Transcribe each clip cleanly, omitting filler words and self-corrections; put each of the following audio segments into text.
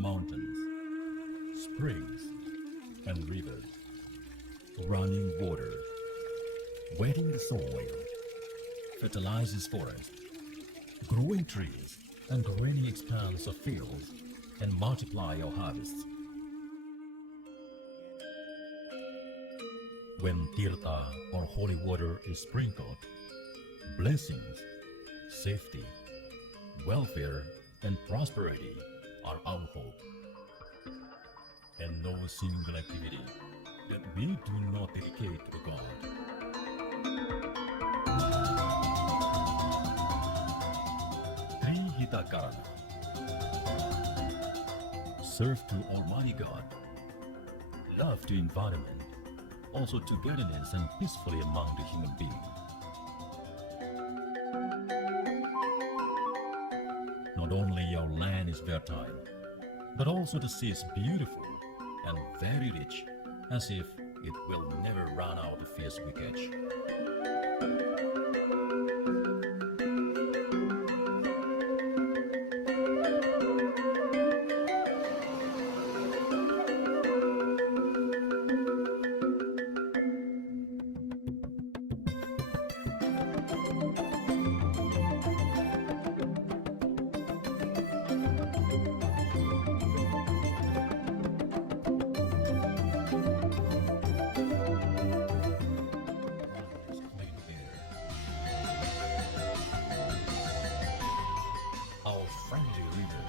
mountains, springs, and rivers, running water, wetting the soil, fertilizes forests, growing trees, and greening expanse of fields, and multiply your harvests. When tirtha or holy water is sprinkled, blessings, safety, welfare, and prosperity are our hope. And no single activity that we do not dedicate to God. Trihita Karana. Serve to Almighty God. Love to environment. Also togetherness and peacefully among the human beings. Not only our land is fertile, but also the sea is beautiful and very rich, as if it will never run out of fish we catch. Our friendly river.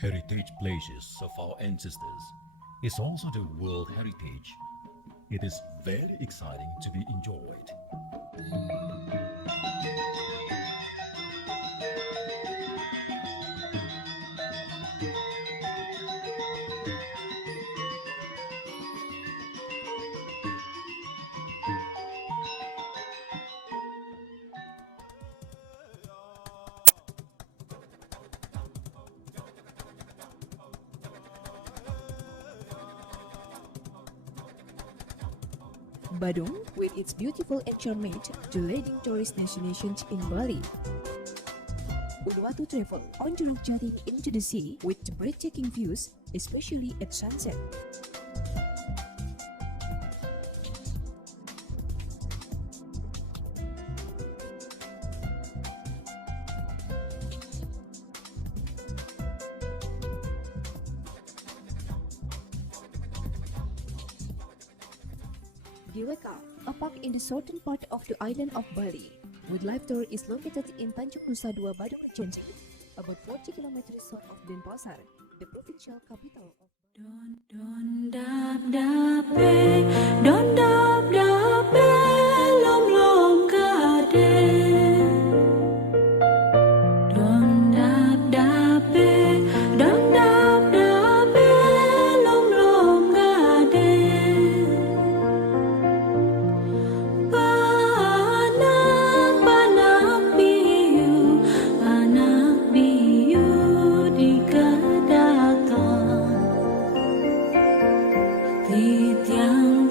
Heritage places of our ancestors is also the World Heritage. It is very exciting to be enjoyed. Badung, with its beautiful environment, the leading tourist destination in Bali. Uluwatu travel on the rock jutting into the sea with breathtaking views, especially at sunset. Giweka, a park in the southern part of the island of Bali. Wildlife tour is located in Tanjung Nusa Dua Badung Regency, about 40 kilometers south of Denpasar, the provincial capital of Don dap dape, don dap dape, lom lom kade. Don dap dape, don dap dape, lom lom kade. Anak biu di kedaton. Tiang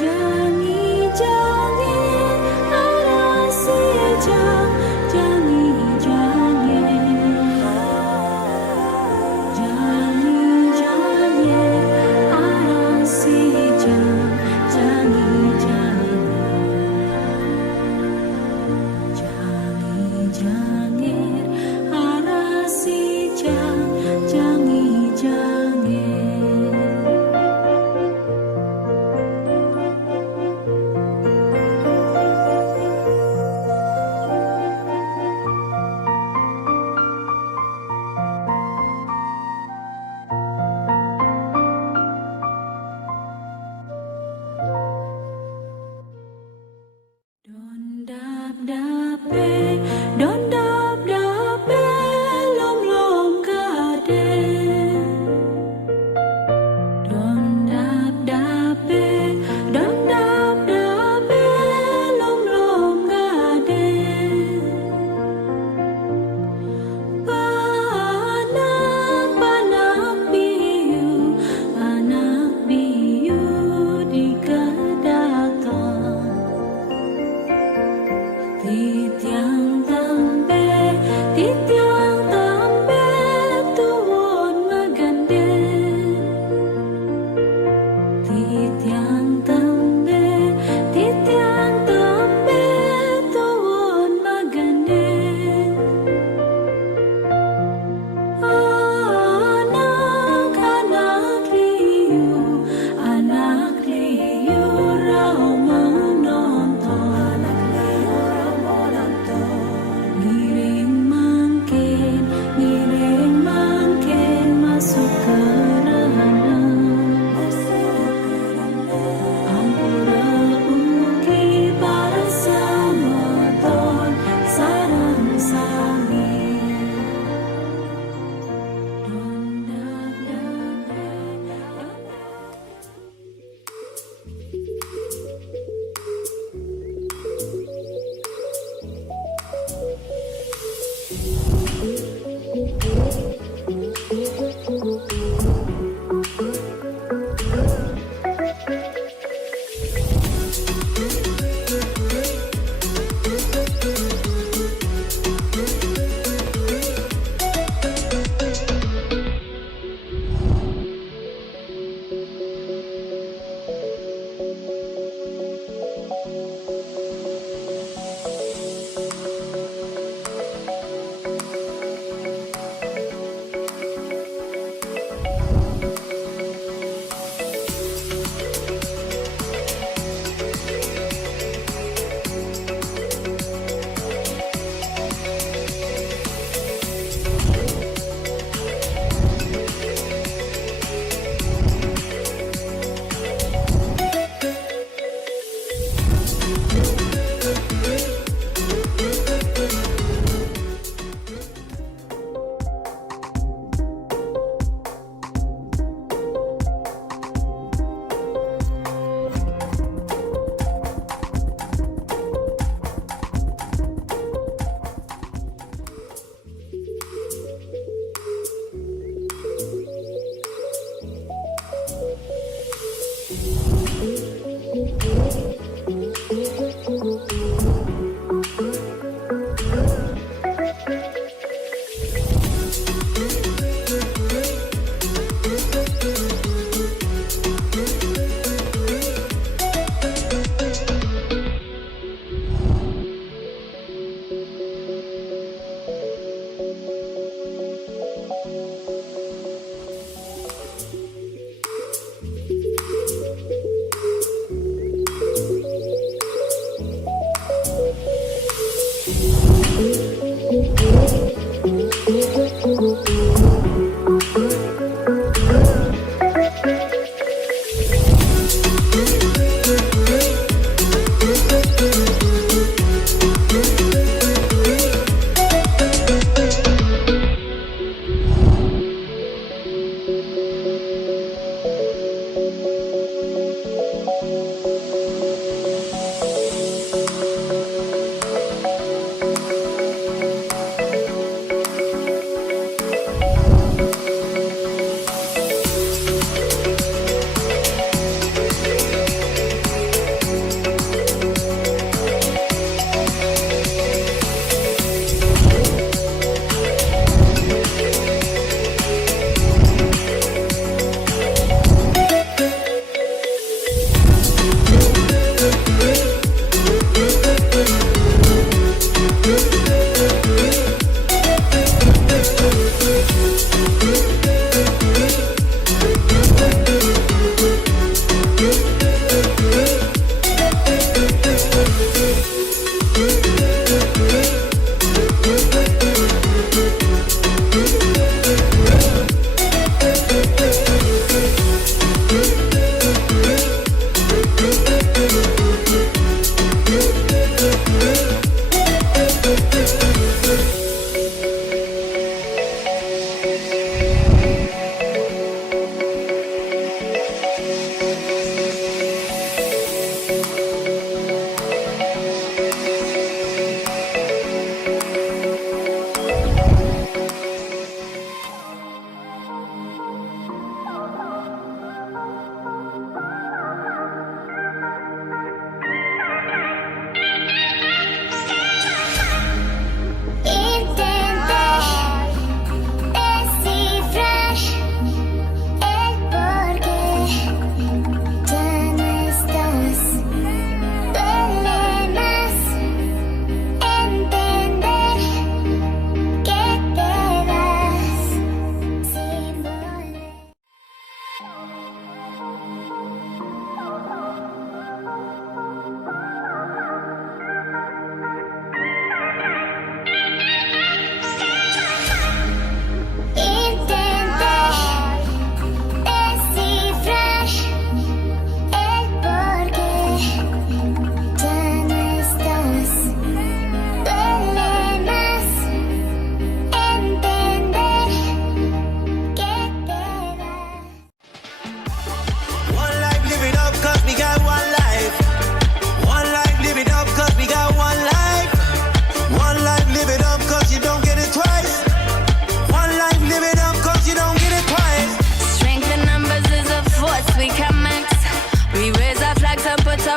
Jangi jangir arasi jangi jangir jangi jangir arasi jangi jangir jangir arasi jangi jangir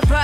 surprise.